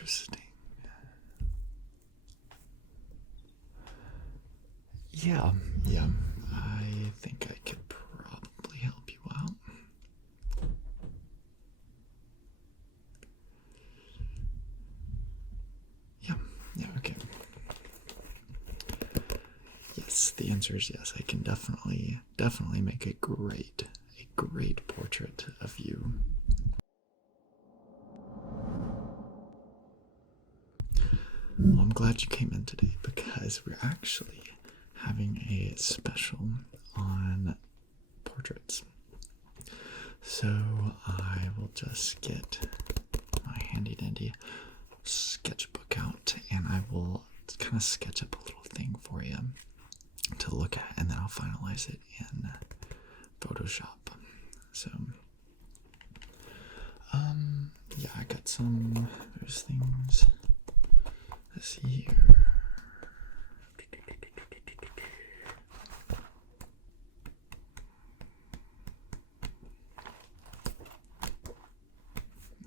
Interesting. Yeah, I think I could probably help you out. Yeah, okay. Yes, the answer is yes. I can definitely make a great portrait of you. Well, I'm glad you came in today because we're actually having a special on portraits. So I will just get my handy dandy sketchbook out and I will kind of sketch up a little thing for you to look at, and then I'll finalize it in Photoshop. So yeah, I got there's things. Let's see here.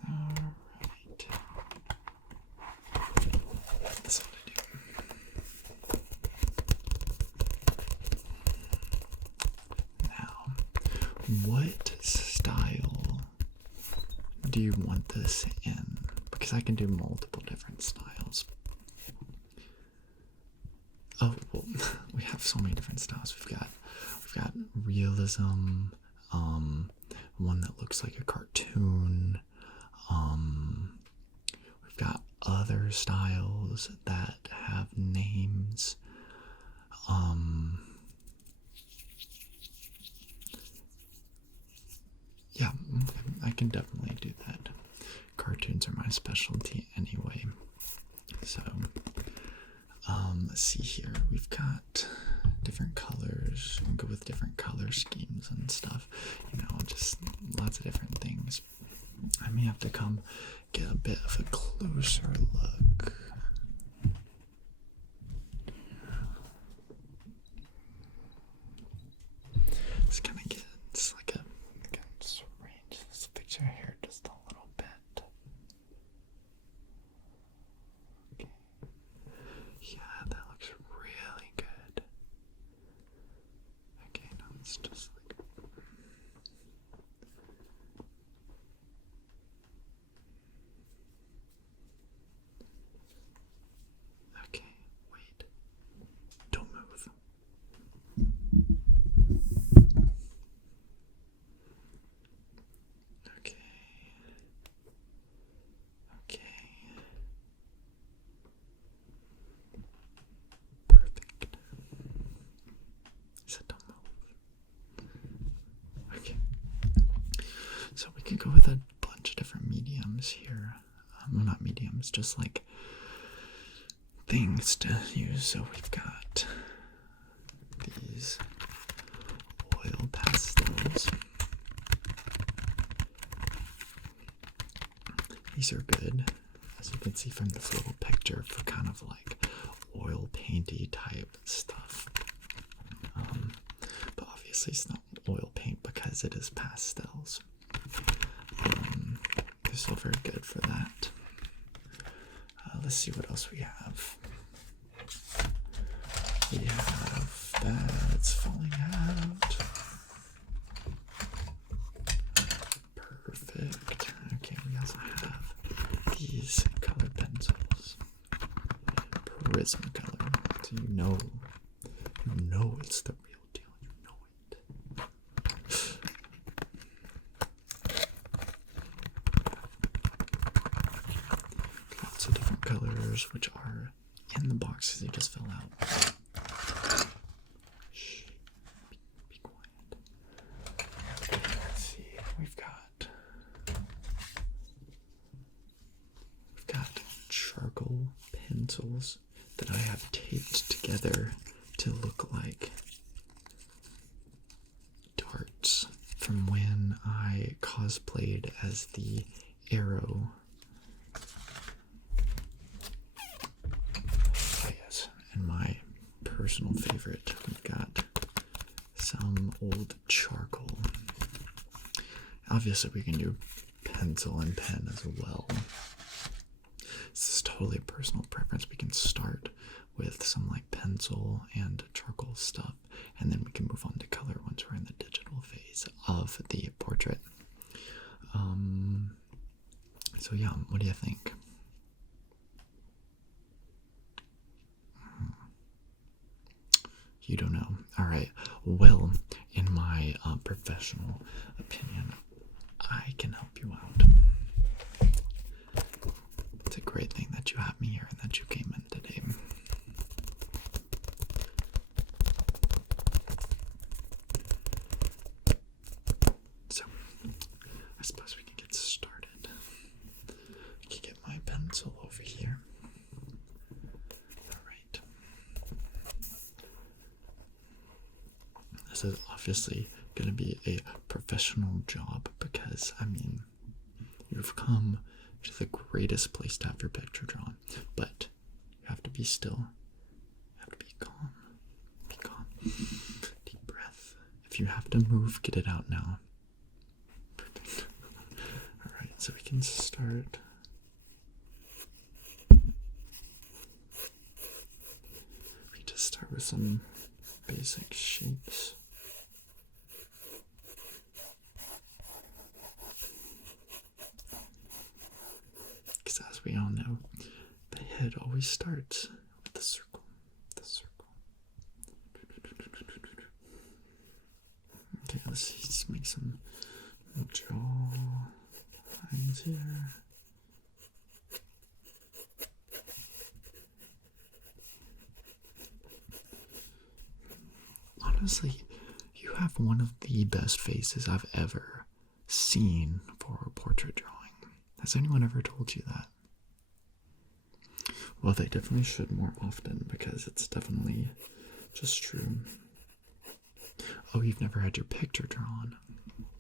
Alright. That's what I do. Now, what style do you want this in? Because I can do multiple different styles. Oh, well, we have so many different styles. We've got realism, one that looks like a cartoon. We've got other styles that have names. Yeah, I can definitely do that. Cartoons are my specialty anyway. So, let's see here. We've got different colors. We can go with different color schemes and stuff. Just lots of different things. I may have to come get a bit of a closer look. Let's kind of get, it's like just arrange this picture here just a little bit. Okay. Yeah, that looks really good. Okay, now it's just like. Okay, wait. Don't move. Okay. Perfect. So don't move. Okay. So we can go with a bunch of different mediums here. Well, not mediums, just like things to use. So we've got these oil pastels. These are good, as you can see from this little picture, for kind of like oil painty type stuff. But obviously it's not oil paint because it is pastels. They're still very good for that. Let's see what else we have. We have that's falling out. Perfect. Okay, we also have these colored pencils. Prism color. So you know it's the real deal. You know it. Lots of different colors, which are in the boxes you just fill out. Shh. Be quiet. Let's see. We've got charcoal pencils that I have taped together to look like darts from when I cosplayed as the Arrow. Oh yes, and my personal favorite, we've got some old charcoal. Obviously we can do pencil and pen as well. totally a personal preference. We can start with some like pencil and charcoal stuff, and then we can move on to color once we're in the digital phase of the portrait. So yeah, what do you think? You don't know. All right. Well, in my professional opinion, I can help you out. It's a great thing that you have me here and that you came in today. So, I suppose we can get started. I can get my pencil over here. All right. This is obviously going to be a professional job because, I mean, you've come to the greatest place to have your picture drawn, but you have to be still. You have to be calm. Be calm. Deep breath. If you have to move, get it out now. Perfect. All right, so we can start. We just start with some basic shapes. Because as we all know, the head always starts with the circle. The circle. Okay, let's make some jaw lines here. Honestly, you have one of the best faces I've ever seen for a portrait drawing. Has anyone ever told you that? Well, they definitely should more often because it's definitely just true. Oh, you've never had your picture drawn?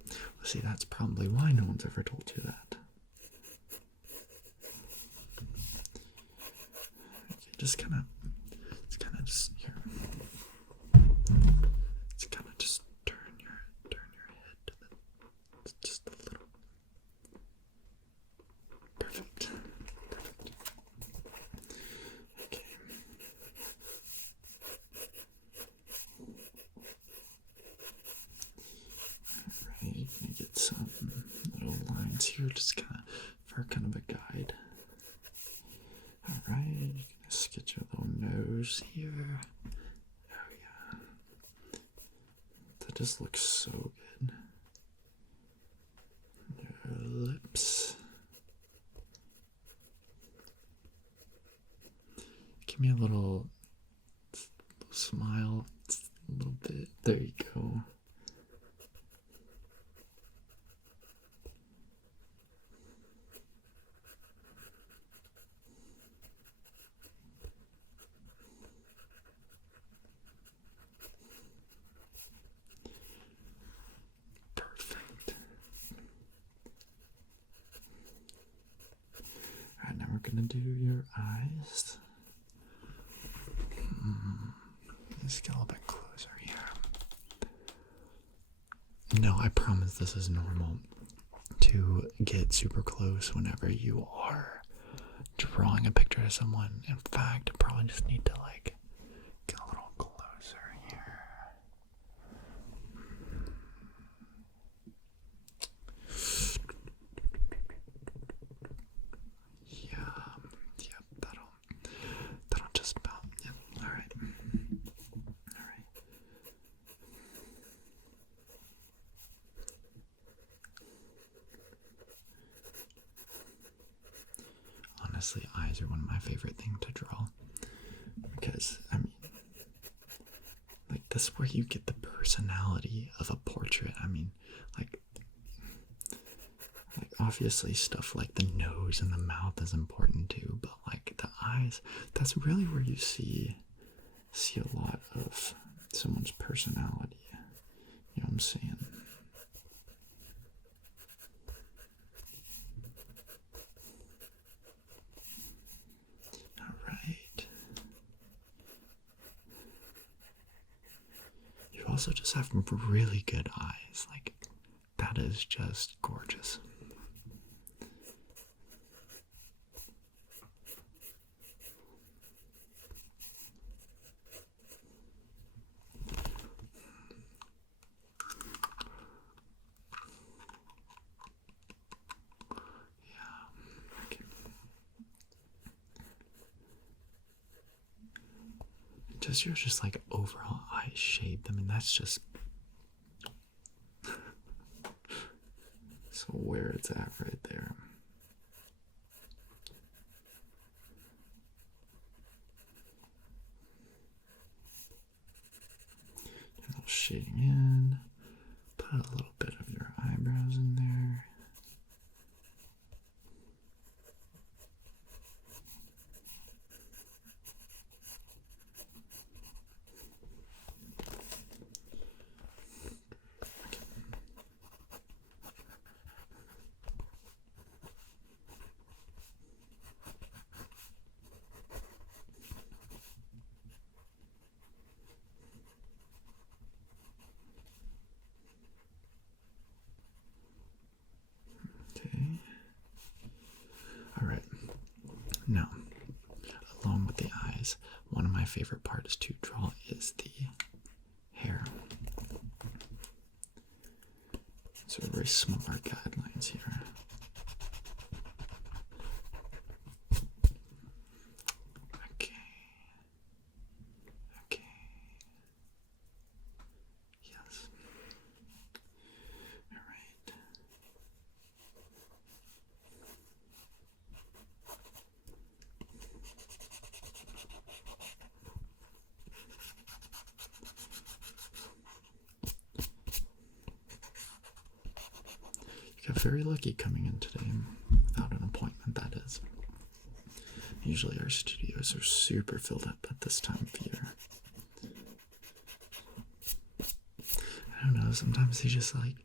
Well, see, that's probably why no one's ever told you that. Okay, just kind of just here. It's kind of just turn your head to just a little. Perfect. Okay. Alright, gonna get some little lines here, just kind of for kind of a guide. Alright, you're gonna sketch a little nose here. Oh yeah. That just looks so good. Your lips. Give me a little smile, a little bit. There you go. Perfect. Alright, now we're gonna do your eyes. Let's get a little bit closer here. No, I promise this is normal to get super close whenever you are drawing a picture of someone. In fact, I probably just need to like get a little closer here. Yeah, that'll just about, yeah, alright. Honestly, eyes are one of my favorite things to draw because, I mean, like, that's where you get the personality of a portrait. I mean, like obviously stuff like the nose and the mouth is important too, but like the eyes, that's really where you see a lot of someone's personality. You know what I'm saying? Alright. You also just have really good eyes. Like, that is just gorgeous. Because you're just like overall eyes shaved. I mean, that's just so where it's at right there. A little shading in. Put a little bit of your eyebrows in there. Okay. All right. Now, along with the eyes, one of my favorite parts to draw is the hair. So very smart guidelines here. Okay. Okay. Yes. All right. You got very lucky coming in today without an appointment, that is. Usually our studios are super filled up at this time of year. I don't know, sometimes they just like,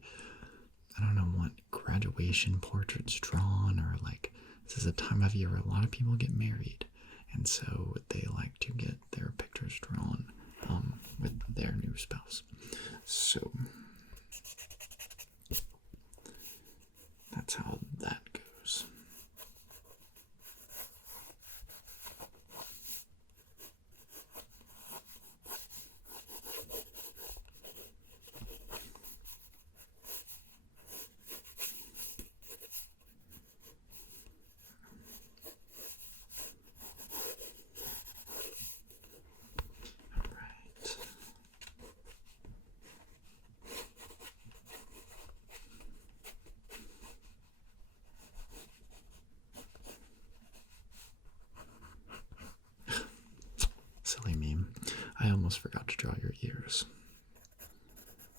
I don't know, want graduation portraits drawn, or like this is a time of year where a lot of people get married, and so they like to get their pictures drawn with their new spouse. So that's how that goes. Silly meme. I almost forgot to draw your ears.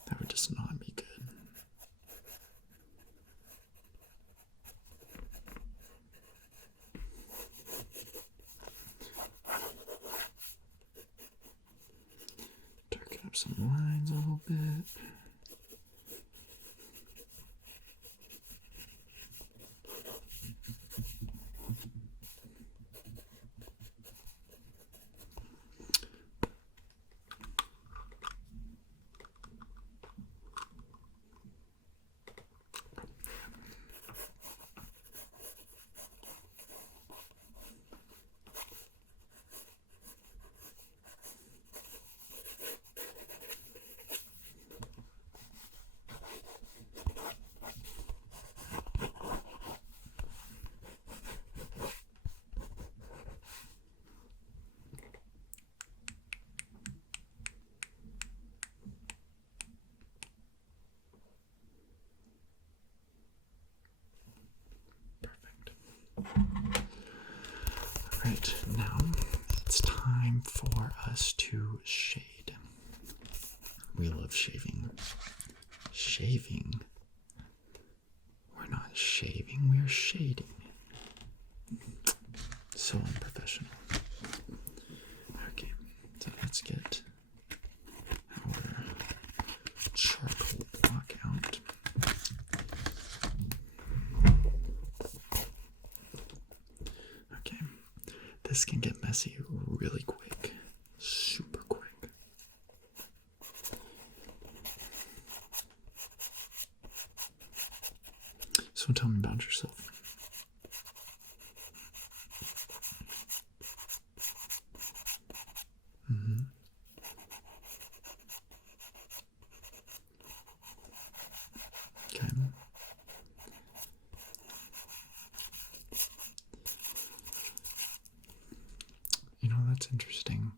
That would just not be good. Darken up some lines a little bit. Right, now it's time for us to shade. We love shaving. Shaving? We're not shaving, we're shading. So unprofessional. Okay, so let's get our charcoal block out. Okay, this can get messy really quick, super quick. So tell me about yourself. Mm-hmm. Okay. You know, that's interesting.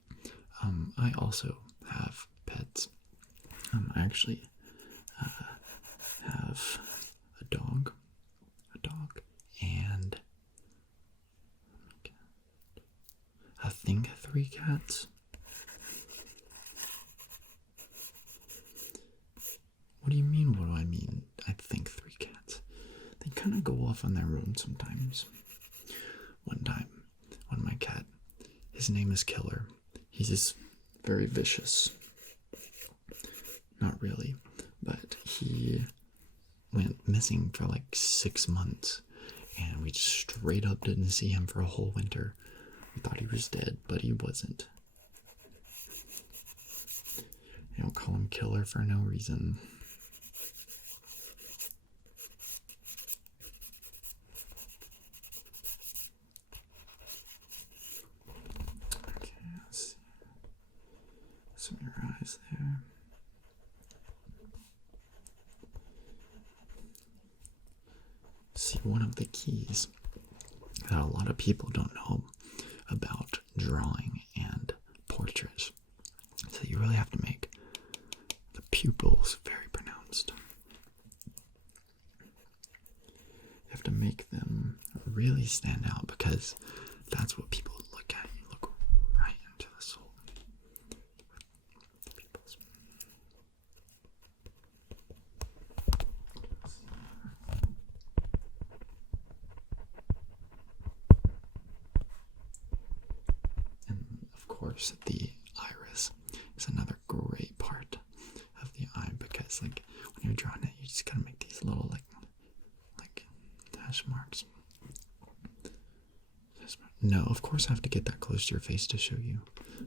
I also have pets. I actually have a dog, and I think 3 cats. What do you mean? What do I mean? I think 3 cats. They kind of go off on their own sometimes. One time, my cat, his name is Killer. He's just very vicious. Not really, but he went missing for like 6 months, and we just straight up didn't see him for a whole winter. We thought he was dead, but he wasn't. They don't call him Killer for no reason. Okay, let's see. Some of your eyes there. See, one of the keys that a lot of people don't know about drawing and portraits, so you really have to make the pupils very pronounced. You have to make them really stand out, because that's what people look at. You look right into the soul with the pupils. And of course, the iris is another great part of the eye, because like when you're drawing it, you just gotta make these little like hash marks. No, of course I have to get that close to your face to show you.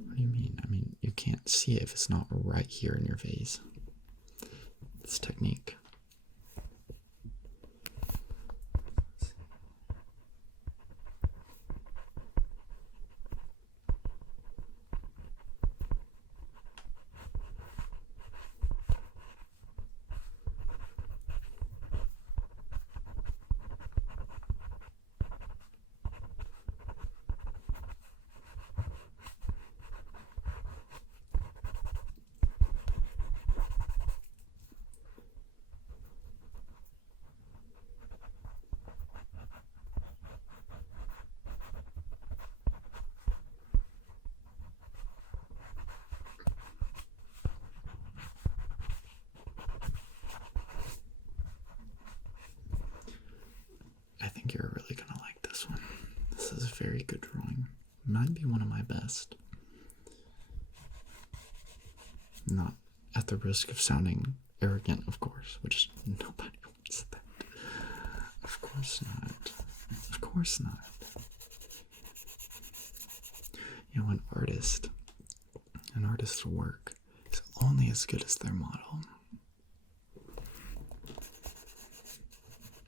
What do you mean? I mean, you can't see it if it's not right here in your face. It's technique. I think you're really gonna like this one. This is a very good drawing. Might be one of my best. Not at the risk of sounding arrogant, of course, which nobody wants that. Of course not. Of course not. You know, an artist's work is only as good as their model.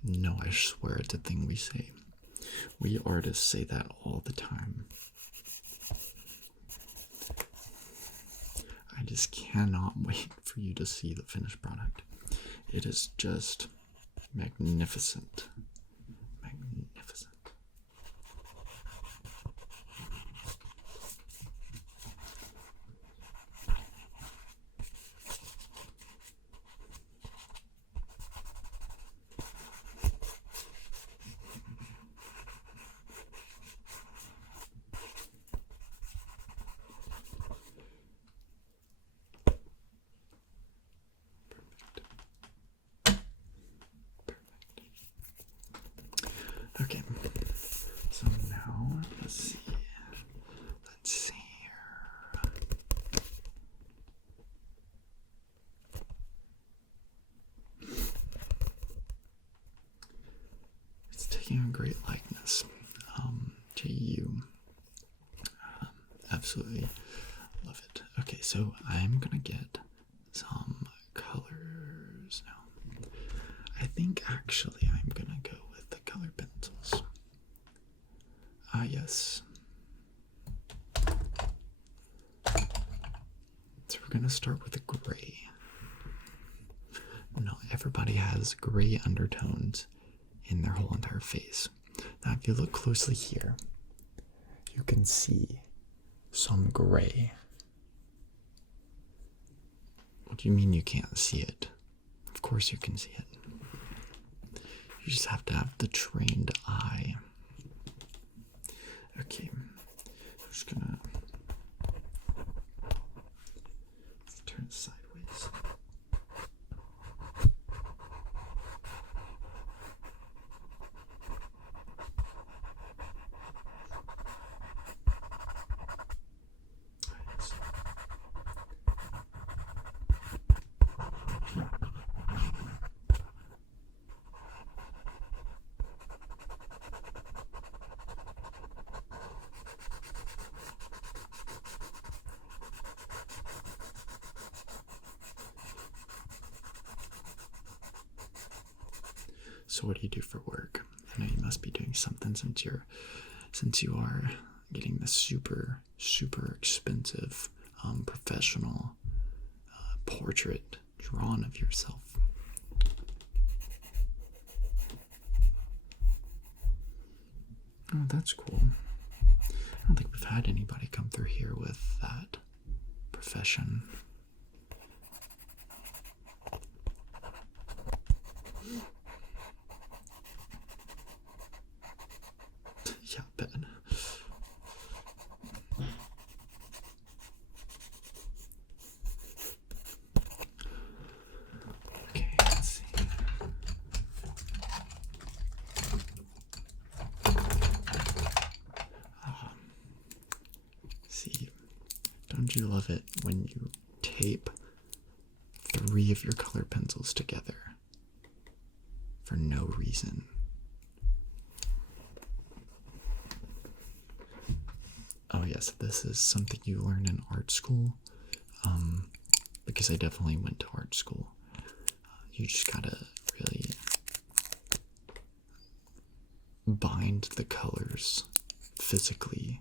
No, I swear it's a thing we say. We artists say that all the time. I just cannot wait for you to see the finished product. It is just magnificent. Magnificent. Okay, so now let's see here. It's taking a great likeness to you. Absolutely love it. Okay, so I'm gonna get some colors now. I think actually I'm gonna go with the color pencils. Ah, yes. So we're gonna start with the gray. No, everybody has gray undertones in their whole entire face. Now, if you look closely here, you can see some gray What do you mean you can't see it? Of course you can see it. You just have to have the trained eye. Okay, I'm just gonna turn it sideways. So what do you do for work? I know you must be doing something since you are getting the super expensive professional portrait drawn of yourself. Oh, that's cool. I don't think we've had anybody come through here with that profession. Yeah, Ben. Okay, let's see. See, don't you love it when you tape 3 of your color pencils together for no reason? Oh yes, this is something you learn in art school, because I definitely went to art school. You just gotta really bind the colors physically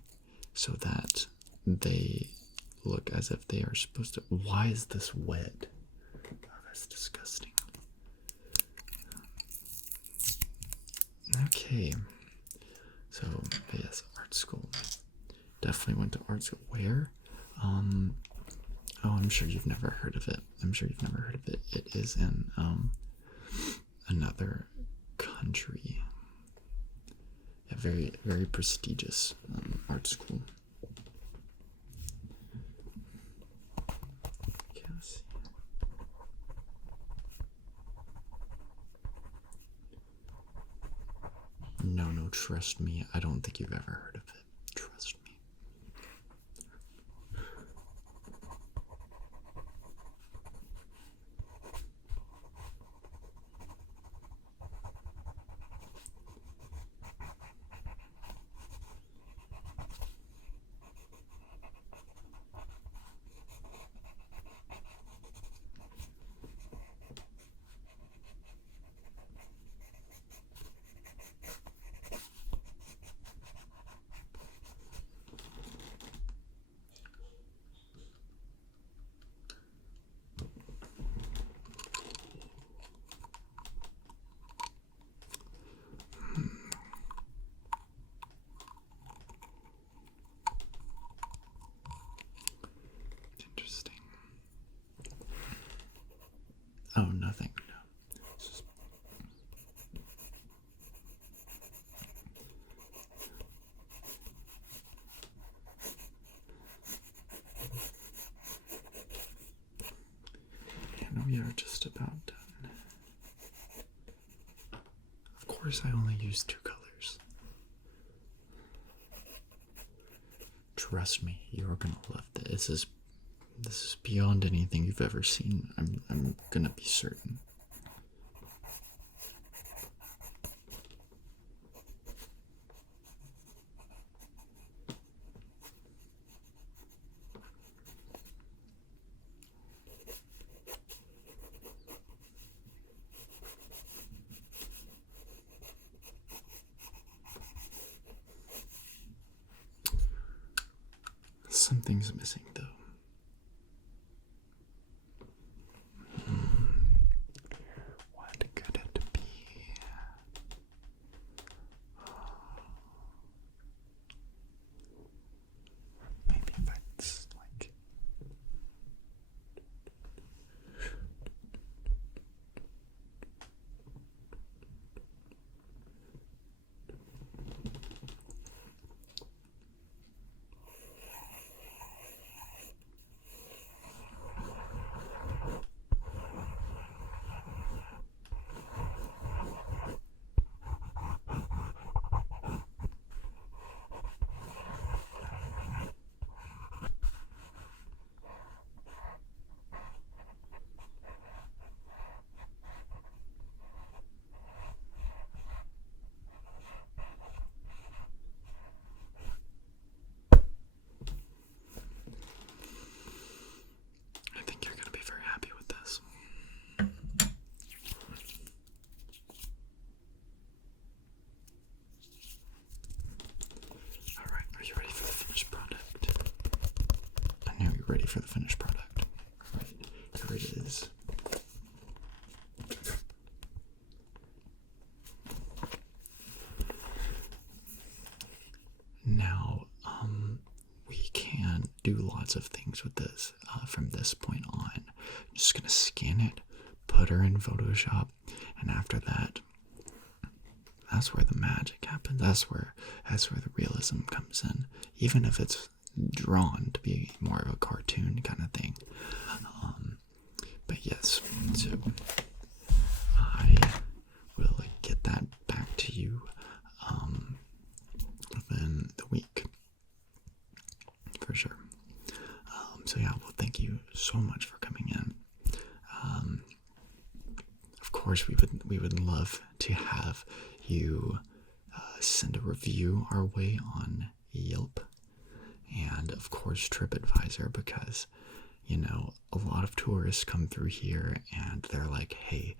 so that they look as if they are supposed to. Why is this wet? Oh, that's disgusting. Okay, so yes, art school. Definitely went to art school. Where? Oh, I'm sure you've never heard of it. It is in another country. A very prestigious art school. Okay, let's see. No, trust me. I don't think you've ever heard of it. Trust me. Interesting. Oh, nothing. No. Just... And we are just about done. Of course, I only use 2 colors. Trust me, you're gonna love this. This is beyond anything you've ever seen. I'm gonna be certain. Something's missing, though. What could it be? Maybe if I just like... ready for the finished product. All right, here it is. Now, we can do lots of things with this from this point on. I'm just going to scan it, put her in Photoshop, and after that, that's where the magic happens. That's where the realism comes in. Even if it's drawn to be more of a cartoon kind of thing. But yes, so I will get that back to you within the week, for sure. So yeah, well, thank you so much for coming in. Of course, we would love to have you send a review our way on Yelp and of course TripAdvisor, because a lot of tourists come through here and they're like, hey,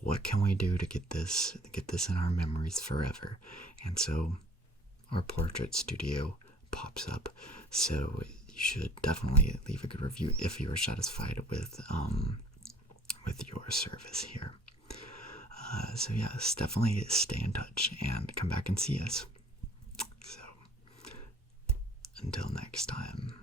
what can we do to get this in our memories forever? And so our portrait studio pops up. So you should definitely leave a good review if you are satisfied with your service here. So yes, definitely stay in touch and come back and see us. So until next time.